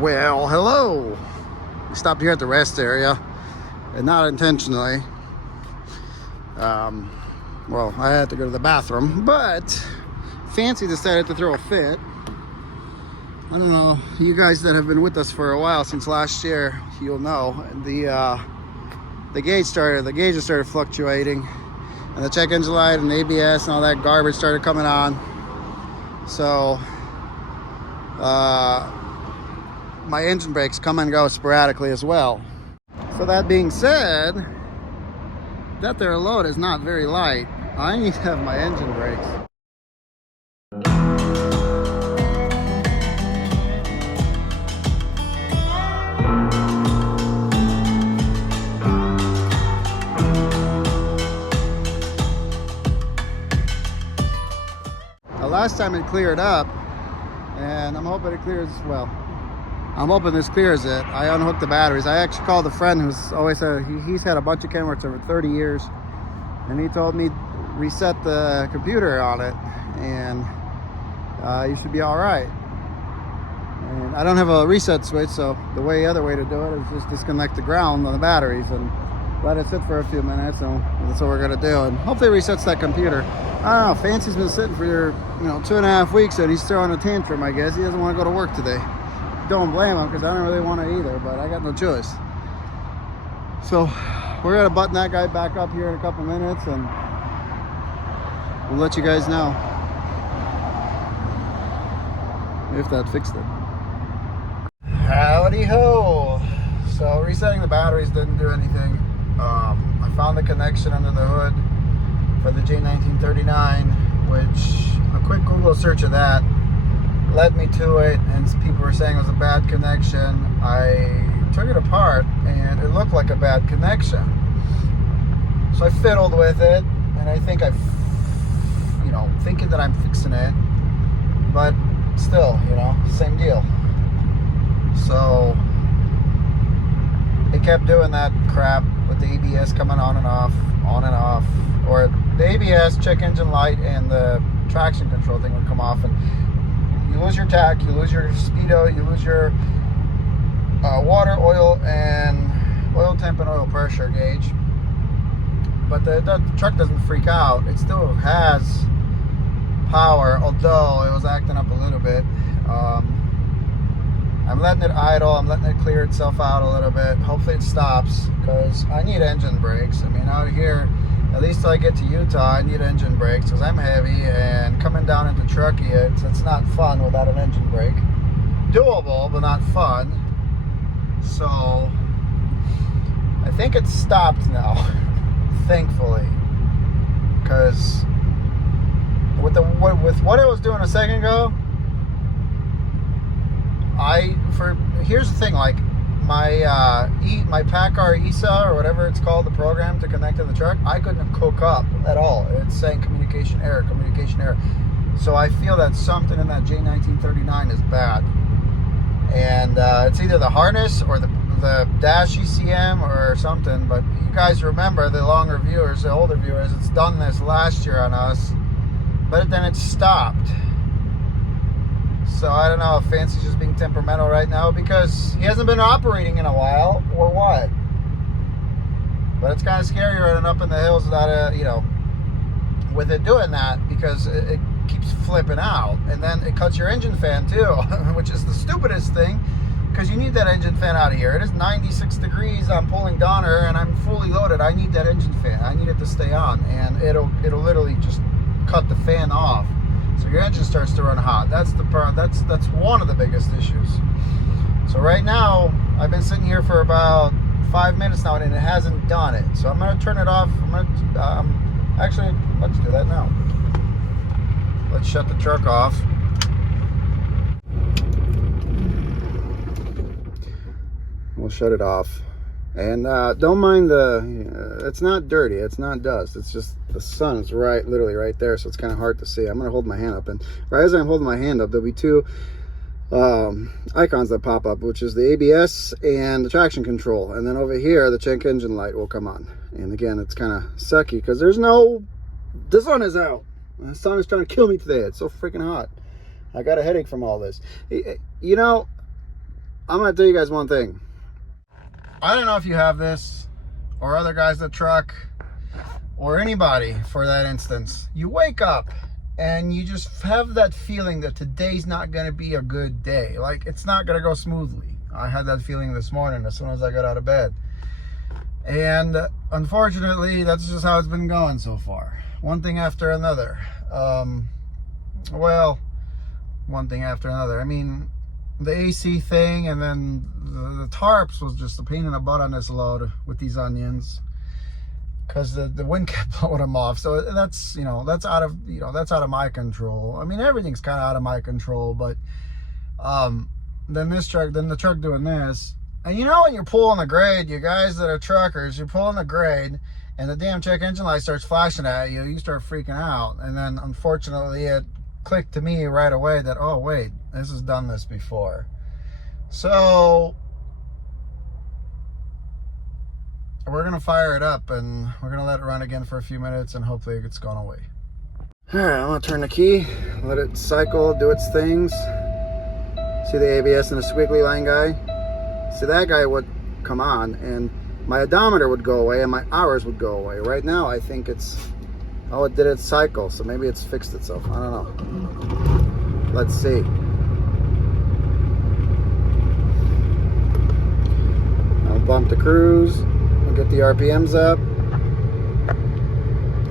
Well, hello. We stopped here at the rest area, and not intentionally. Well, I had to go to the bathroom, but Fancy decided to throw a fit. I don't know, you guys that have been with us for a while, since last year, you'll know the gauges started fluctuating, and the check engine light and the ABS and all that garbage started coming on. So my engine brakes come and go sporadically as well. So that being said, that their load is not very light. I need to have my engine brakes. Last time it cleared up, and I'm hoping it clears, well, I'm hoping this clears it. I unhooked the batteries. I actually called a friend who's always he's had a bunch of Kenworths over 30 years, and he told me reset the computer on it, and you should be all right. And I don't have a reset switch, so the other way to do it is just disconnect the ground on the batteries and let it sit for a few minutes, and that's what we're gonna do, and hopefully it resets that computer. I don't know, Fancy's been sitting for 2.5 weeks, and he's throwing a tantrum. I guess he doesn't want to go to work today. Don't blame him, because I don't really want to either, but I got no choice. So we're gonna button that guy back up here in a couple minutes, and we'll let you guys know if that fixed it. Howdy ho! So resetting the batteries didn't do anything. I found the connection under the hood for the J1939, which a quick Google search of that led me to it, and people were saying it was a bad connection. I took it apart, and it looked like a bad connection. So I fiddled with it, and I think thinking that I'm fixing it, but still, same deal. So it kept doing that crap with the ABS coming on and off, or the ABS, check engine light, and the traction control thing would come off, and you lose your tach, you lose your speedo, you lose your water, oil, and oil temp and oil pressure gauge. But the truck doesn't freak out. It still has power, although it was acting up a little bit. I'm letting it idle. I'm letting it clear itself out a little bit. Hopefully it stops, because I need engine brakes. I mean, out here, at least till I get to Utah, I need engine brakes, because I'm heavy, and coming down into Truckee, it's not fun without an engine brake. Doable, but not fun. So I think it's stopped now, thankfully, because with what it was doing a second ago, here's the thing, like my PACCAR ESA, or whatever it's called, the program to connect to the truck, I couldn't hook up at all. It's saying communication error. So I feel that something in that J1939 is bad, and it's either the harness or the dash ECM or something. But you guys remember, the longer viewers, the older viewers, it's done this last year on us, but then it stopped. So I don't know if Fancy's just being temperamental right now because he hasn't been operating in a while, or what. But it's kind of scary running up in the hills without with it doing that, because it keeps flipping out, and then it cuts your engine fan too, which is the stupidest thing, because you need that engine fan out of here. It is 96 degrees. I'm pulling Donner, and I'm fully loaded. I need that engine fan. I need it to stay on, and it'll literally just cut the fan off. So your engine starts to run hot. That's the part. That's one of the biggest issues. So right now, I've been sitting here for about 5 minutes now, and it hasn't done it. So I'm gonna turn it off. Actually, let's do that now. Let's shut the truck off. We'll shut it off. And don't mind it's not dirty, it's not dust, it's just the sun is literally right there, so it's kind of hard to see. I'm going to hold my hand up, and right as I'm holding my hand up, there'll be two icons that pop up, which is the ABS and the traction control, and then over here the check engine light will come on. And again, it's kind of sucky because the sun is out. The sun is trying to kill me today. It's so freaking hot. I got a headache from all this. I'm gonna tell you guys one thing. I don't know if you have this, or other guys that truck, or anybody for that instance. You wake up and you just have that feeling that today's not gonna be a good day. Like, it's not gonna go smoothly. I had that feeling this morning as soon as I got out of bed. And unfortunately, that's just how it's been going so far. One thing after another. Well, one thing after another. I mean, the AC thing, and then the tarps was just a pain in the butt on this load with these onions, because the wind kept blowing them off. So that's, that's out of my control. I mean, everything's kind of out of my control, but then the truck doing this. And when you're pulling the grade, you guys that are truckers, you're pulling the grade and the damn check engine light starts flashing at you, you start freaking out. And then unfortunately it clicked to me right away that, oh wait, this has done this before. So we're gonna fire it up and we're gonna let it run again for a few minutes and hopefully it's gone away. All right, I'm gonna turn the key, let it cycle, do its things. See the ABS and the squiggly line guy? See, that guy would come on and my odometer would go away and my hours would go away. Right now I think it's, oh, it did its cycle, so maybe it's fixed itself. I don't know. Let's see. I'll bump the cruise. I'll get the RPMs up.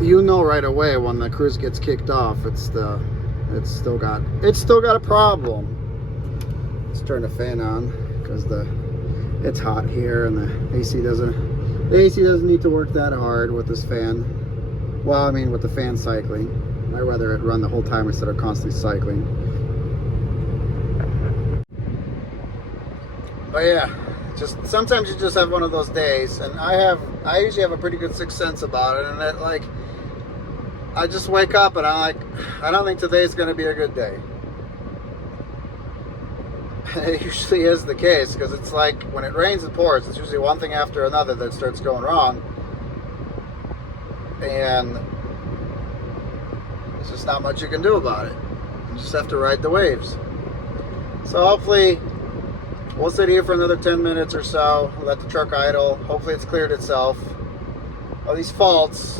You know right away when the cruise gets kicked off, it's still got a problem. Let's turn the fan on because it's hot here and the AC doesn't need to work that hard with this fan. Well, I mean, with the fan cycling. I'd rather it run the whole time instead of constantly cycling. But yeah, just sometimes you just have one of those days, and I usually have a pretty good sixth sense about it, and that, like, I just wake up and I'm like, I don't think today's gonna be a good day. It usually is the case, because it's like when it rains and pours, it's usually one thing after another that starts going wrong, and there's just not much you can do about it. You just have to ride the waves. So hopefully we'll sit here for another 10 minutes or so, let the truck idle. Hopefully it's cleared itself of these faults,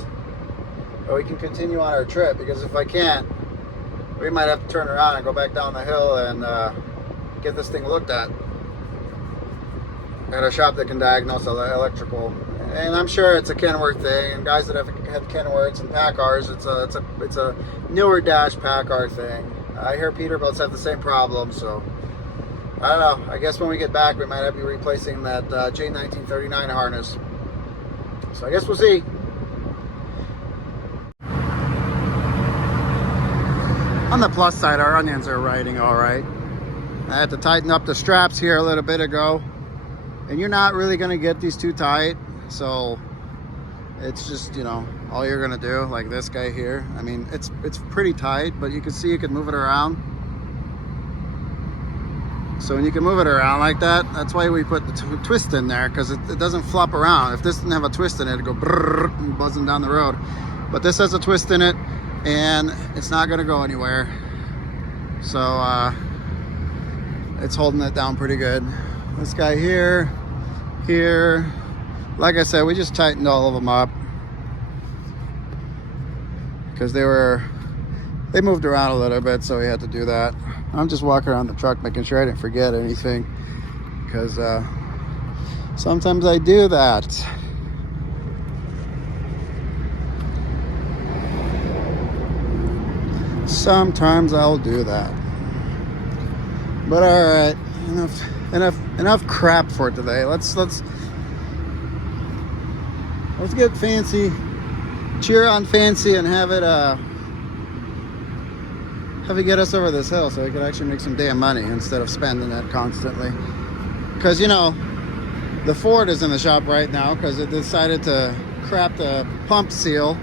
or we can continue on our trip, because if I can't, we might have to turn around and go back down the hill and get this thing looked at a shop that can diagnose electrical. And I'm sure it's a Kenworth thing, and guys that have Kenworths and Packars, it's a newer dash Packard thing. I hear Peterbilts have the same problem, so I don't know. I guess when we get back, we might have to be replacing that J1939 harness. So I guess we'll see. On the plus side, our onions are riding all right. I had to tighten up the straps here a little bit ago, and you're not really going to get these too tight, so it's just, all you're going to do, like this guy here. I mean, it's pretty tight, but you can see you can move it around. So when you can move it around like that, that's why we put the twist in there, because it doesn't flop around. If this didn't have a twist in it, it'd go brrr and buzzing down the road. But this has a twist in it, and it's not going to go anywhere. So it's holding it down pretty good. This guy here, like I said, we just tightened all of them up because they moved around a little bit, so we had to do that. I'm just walking around the truck making sure I didn't forget anything, because sometimes I do that. Sometimes I'll do that. But all right, enough crap for today. Let's get fancy, cheer on fancy, and have it get us over this hill so we can actually make some damn money instead of spending that constantly. Because the Ford is in the shop right now because it decided to crap the pump seal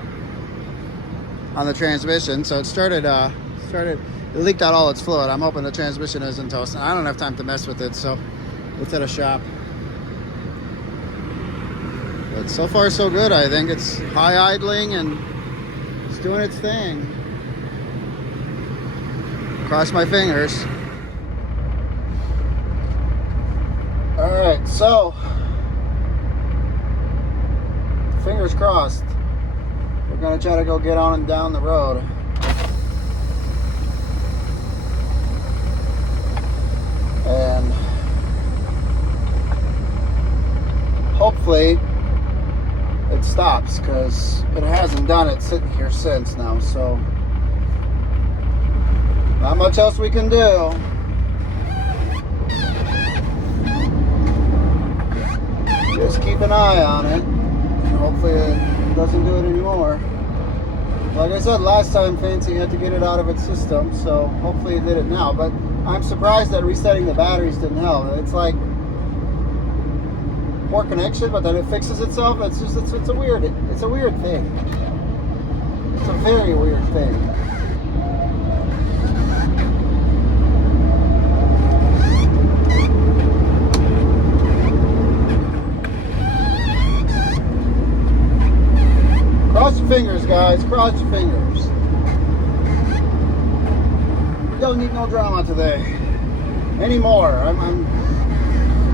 on the transmission, so it leaked out all its fluid. I'm hoping the transmission isn't toast. I don't have time to mess with it, so it's at a shop. But so far so good. I think it's high idling and it's doing its thing. Cross my fingers. So, fingers crossed. We're gonna try to go get on and down the road. And hopefully it stops, because it hasn't done it sitting here since now, so not much else we can do. Just keep an eye on it, and hopefully it doesn't do it anymore. Like I said last time, Fancy had to get it out of its system, so hopefully it did it now. But I'm surprised that resetting the batteries didn't help. It's like poor connection, but then it fixes itself. It's a weird thing. It's a very weird thing. Cross your fingers, guys. Cross your fingers. Don't need no drama today anymore.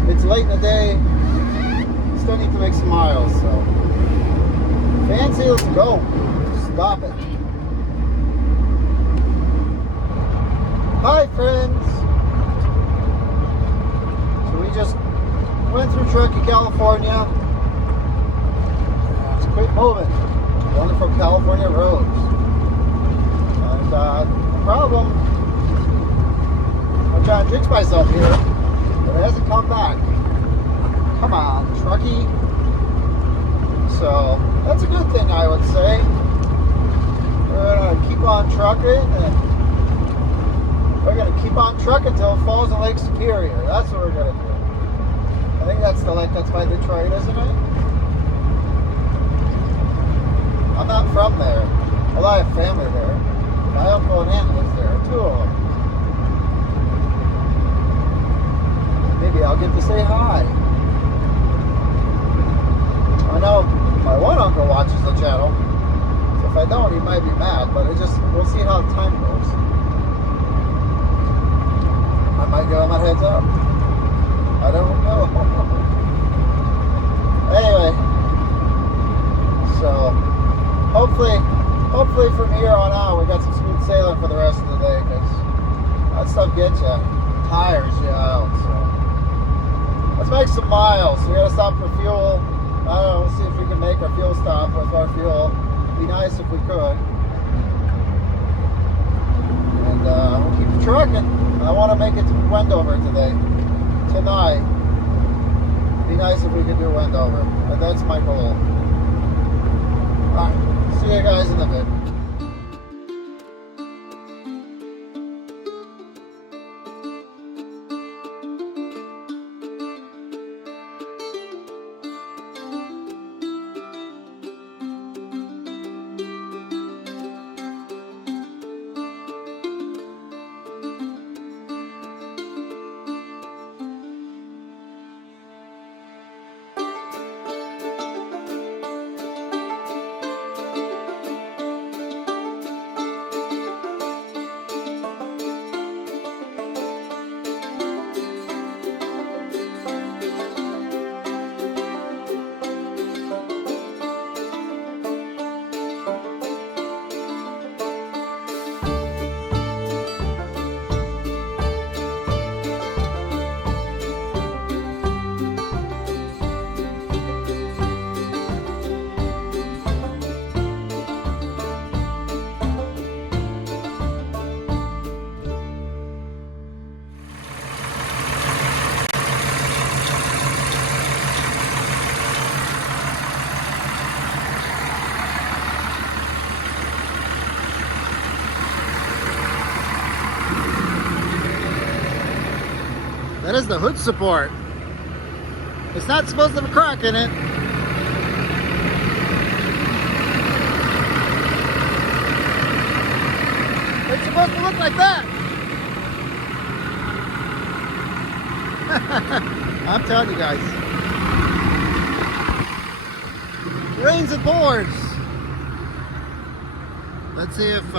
It's late in the day. Still need to make some miles, so Fancy, let's go. Stop it. Hi, friends. So we just went through Truckee, California. Let's quit moving. Wonderful California roads. And the problem, I'm trying to jinx myself here, but it hasn't come back. Come on, Truckee. So that's a good thing, I would say. We're gonna keep on trucking, and we're gonna keep on trucking until it falls in Lake Superior. That's what we're gonna do. I think that's the lake that's by Detroit, isn't it? I'm not from there. Although I have family there. My uncle and aunt lives there, 2 of them. Maybe I'll get to say hi. I know my one uncle watches the channel, so if I don't, he might be mad, but we'll see how time goes. I might give him a heads up. I don't know. Anyway, so hopefully from here on out, we got some smooth sailing for the rest of the day, because that stuff gets you, tires you out. So let's make some miles. We gotta stop for fuel. I don't know, we'll see if we can make our fuel stop with our fuel. It'd be nice if we could. And we'll keep trucking. I want to make it to Wendover tonight. It'd be nice if we could do Wendover. But that's my goal. Alright, see you guys in a bit. That is the hood support. It's not supposed to have a crack in it. It's supposed to look like that. I'm telling you guys. Rains and pours. Let's see if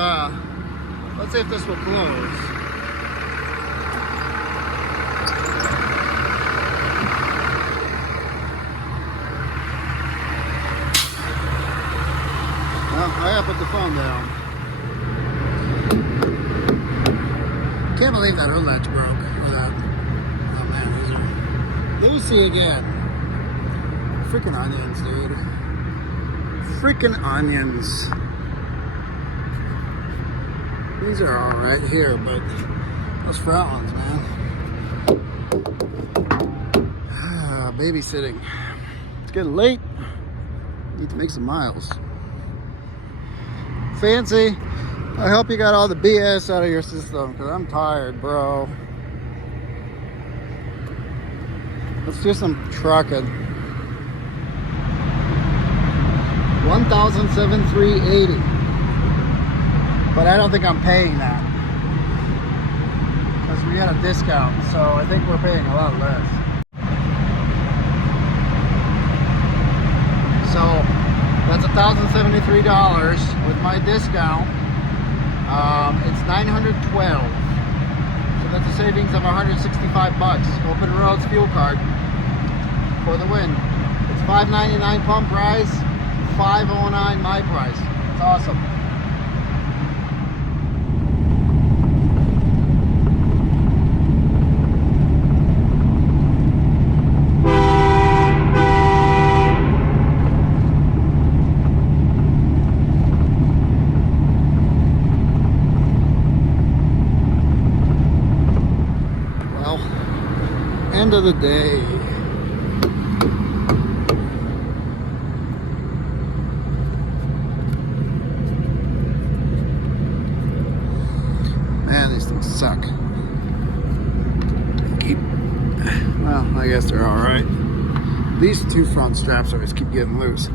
this will close. me see again. Freaking onions, dude. Freaking onions. These are all right here, but those fat ones, man. Babysitting. It's getting late. Need to make some miles. Fancy. I hope you got all the BS out of your system, because I'm tired, bro. Let's do some trucking. 1,780. But I don't think I'm paying that, because we had a discount, so I think we're paying a lot less. So that's $1,073 with my discount. It's $912. So that's a savings of $165. Open roads fuel card for the win. It's $5.99 pump price, $5.09 my price. It's awesome. End of the day. Man, these things suck. Well, I guess they're all right. These two front straps always keep getting loose.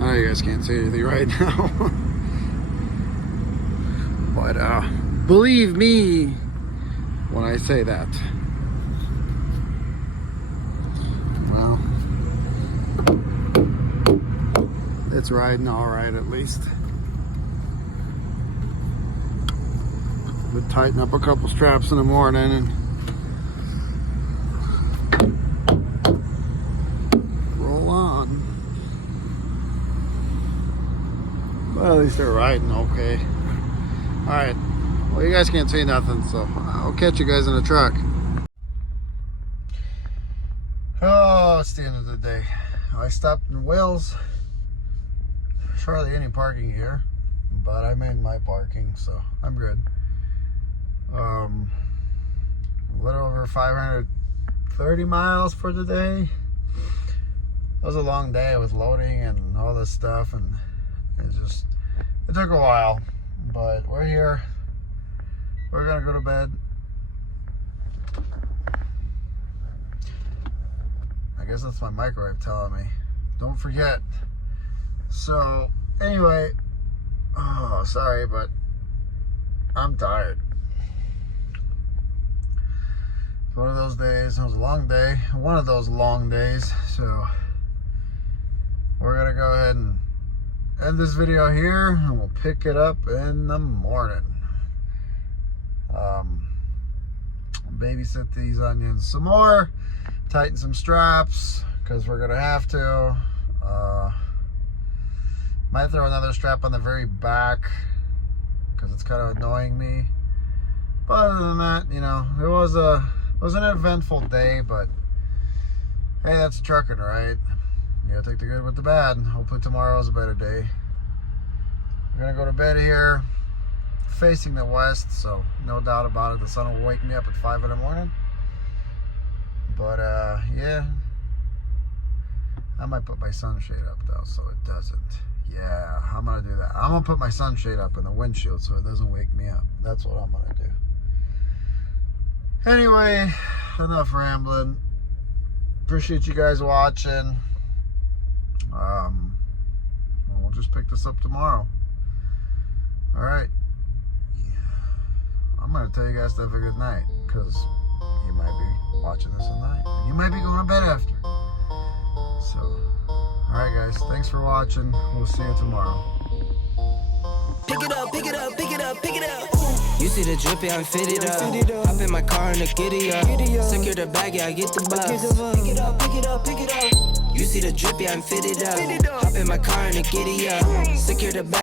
Oh, you guys can't see anything right now. But believe me when I say that. Well, it's riding all right at least. Would tighten up a couple straps in the morning and roll on. Well, at least they're riding okay. All right. Well, you guys can't see nothing, so I'll catch you guys in the truck. Oh, it's the end of the day. I stopped in Wales. There's hardly any parking here, but I made my parking, so I'm good. A little over 530 miles for the day. It was a long day with loading and all this stuff, and it took a while, but we're here. We're gonna go to bed. I guess that's my microwave telling me, don't forget. So anyway, oh, sorry, but I'm tired. It's one of those days. It was a long day. One of those long days. So we're gonna go ahead and end this video here, and we'll pick it up in the morning. Babysit these onions some more, tighten some straps, because we're gonna have to. Might throw another strap on the very back, because it's kind of annoying me. But other than that, you know, it was an eventful day, but hey, that's trucking, right? You gotta take the good with the bad. Hopefully tomorrow's a better day. I'm gonna go to bed here, facing the west, so no doubt about it, the sun will wake me up at 5 in the morning. But yeah, I might put my sunshade up though, so it doesn't. Yeah, I'm gonna do that. I'm gonna put my sunshade up in the windshield so it doesn't wake me up. That's what I'm gonna do. Anyway, enough rambling. Appreciate you guys watching. We'll just pick this up tomorrow. All right. I'm gonna tell you guys to have a good night, because you might be watching this at night and you might be going to bed after. So, all right, guys. Thanks for watching. We'll see you tomorrow. Pick it up, pick it up, pick it up, pick it up. You see the drippy, I'm fitted up. Hop in my car and the giddy up. Secure the bag, yeah, I get the bus. Pick it up, pick it up, pick it up. You see the drippy, I'm fitted up. Hop in my car and the giddy up. Secure the bag.